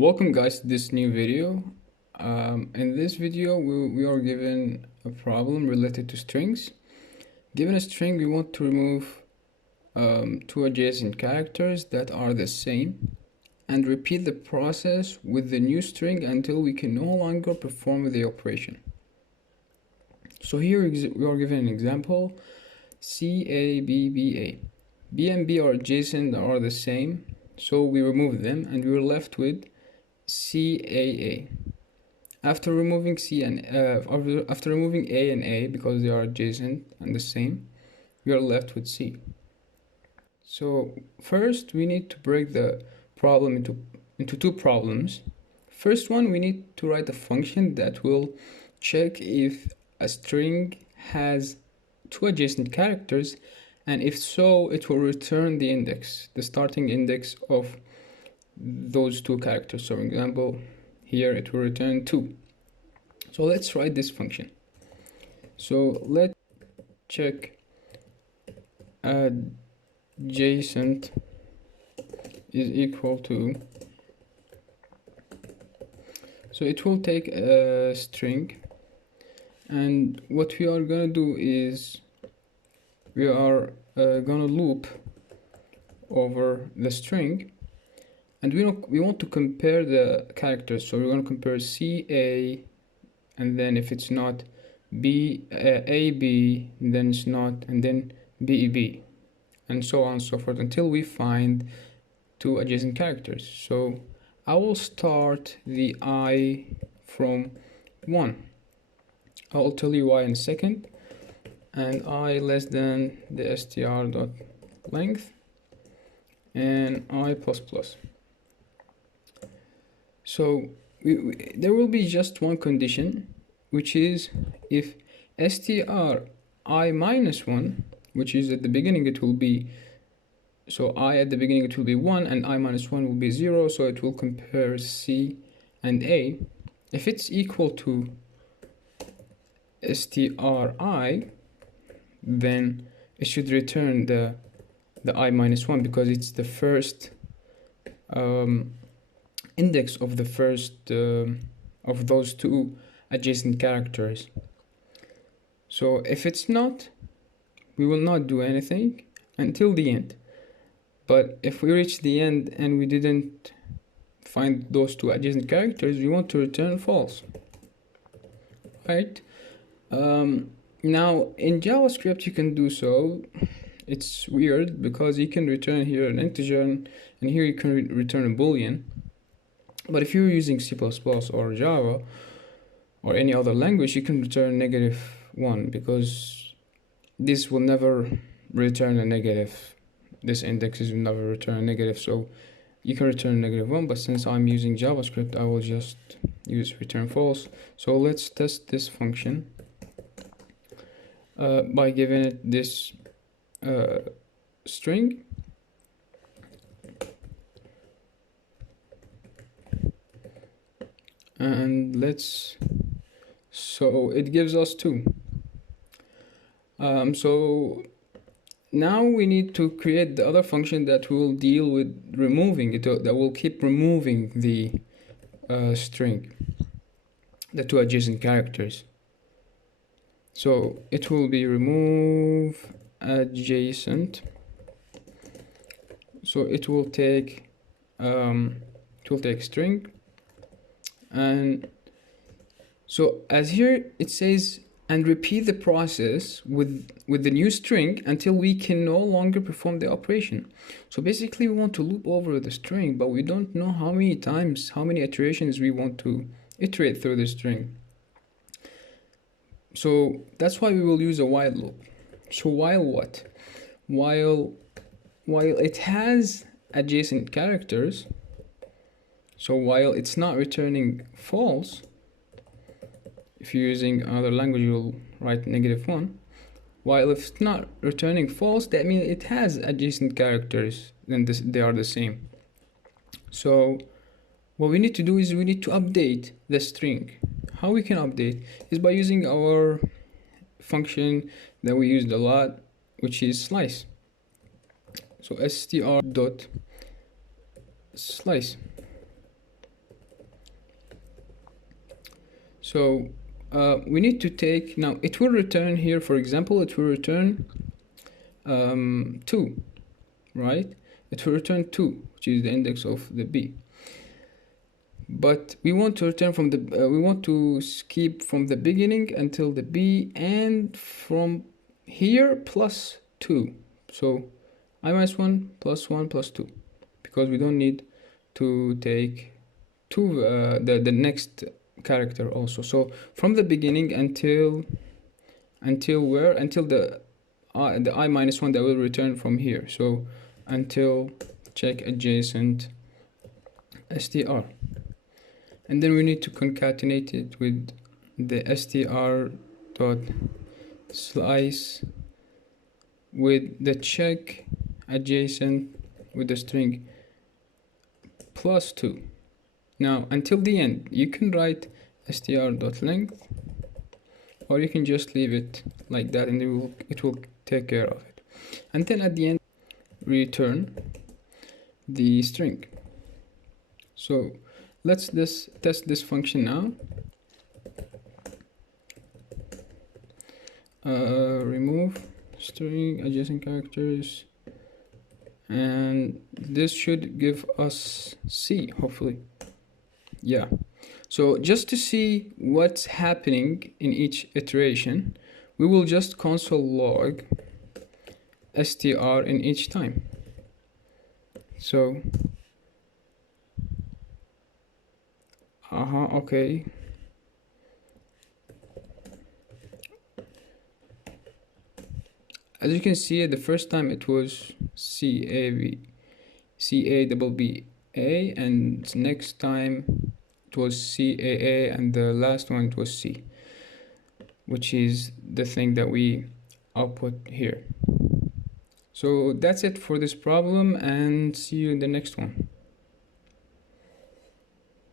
Welcome guys to this new video. In this video we are given a problem related to strings. Given a string, we want to remove two adjacent characters that are the same and repeat the process with the new string until we can no longer perform the operation. So here we are given an example: C, A, B, B, A. B and B are adjacent, are the same, so we remove them and we are left with CAA. After removing after removing A and A because they are adjacent and the same, we are left with C. So first we need to break the problem into two problems. First one, we need to write a function that will check if a string has two adjacent characters, and if so, it will return the index, the starting index of those two characters. So for example, here it will return 2. So let's write this function. So let's check adjacent is equal to, so it will take a string, and what we are gonna do is we are gonna loop over the string, and we want to compare the characters. So we're going to compare CA, and then if it's not B, AB, then it's not, and then BEB, and so on and so forth until we find two adjacent characters. So I will start the I from 1. I will tell you why in a second. And I less than the str.length and I plus plus. So there will be just one condition, which is if str I minus 1, which is at the beginning, it will be, so I at the beginning it will be 1 and I minus 1 will be 0, so it will compare C and A. If it's equal to stri, then it should return the I minus 1 because it's the first index of the first of those two adjacent characters. So if it's not, we will not do anything until the end. But if we reach the end and we didn't find those two adjacent characters, we want to return false, right? Now in JavaScript you can do so. It's weird because you can return here an integer and here you can return a boolean. But if you're using C++ or Java or any other language, you can return -1 because this will never return a negative. This index will never return a negative, so you can return -1. But since I'm using JavaScript, I will just use return false. So let's test this function by giving it this string. And so it gives us 2. So now we need to create the other function that will deal with removing it, that will keep removing the string, the two adjacent characters. So it will be remove adjacent. So it will take string, and so as here it says, and repeat the process with the new string until we can no longer perform the operation. So basically we want to loop over the string, but we don't know how many times, how many iterations we want to iterate through the string. So that's why we will use a while loop. So while what? While it has adjacent characters, so while it's not returning false, if you're using another language you'll write -1. While if it's not returning false, that means it has adjacent characters, then they are the same. So what we need to do is we need to update the string. How we can update is by using our function that we used a lot, which is slice. So str.slice. So we need to take, now it will return here, for example, it will return 2, right? It will return 2, which is the index of the b. But we want to return from the, we want to skip from the beginning until the b, and from here plus 2. So I minus 1 plus 1 plus 2, because we don't need to take 2, the next character also. So from the beginning until where? Until the I minus 1 that will return from here. So until check adjacent str. And then we need to concatenate it with the str dot slice with the check adjacent with the string plus 2. Now until the end you can write str.length, or you can just leave it like that and it will take care of it. And then at the end return the string. So let's test this function now. Remove string adjacent characters, and this should give us C, hopefully. Yeah. So just to see what's happening in each iteration, we will just console log str in each time. So okay. As you can see, the first time it was CABBA, and next time it was CAA, and the last one it was C, which is the thing that we output here. So that's it for this problem, and see you in the next one.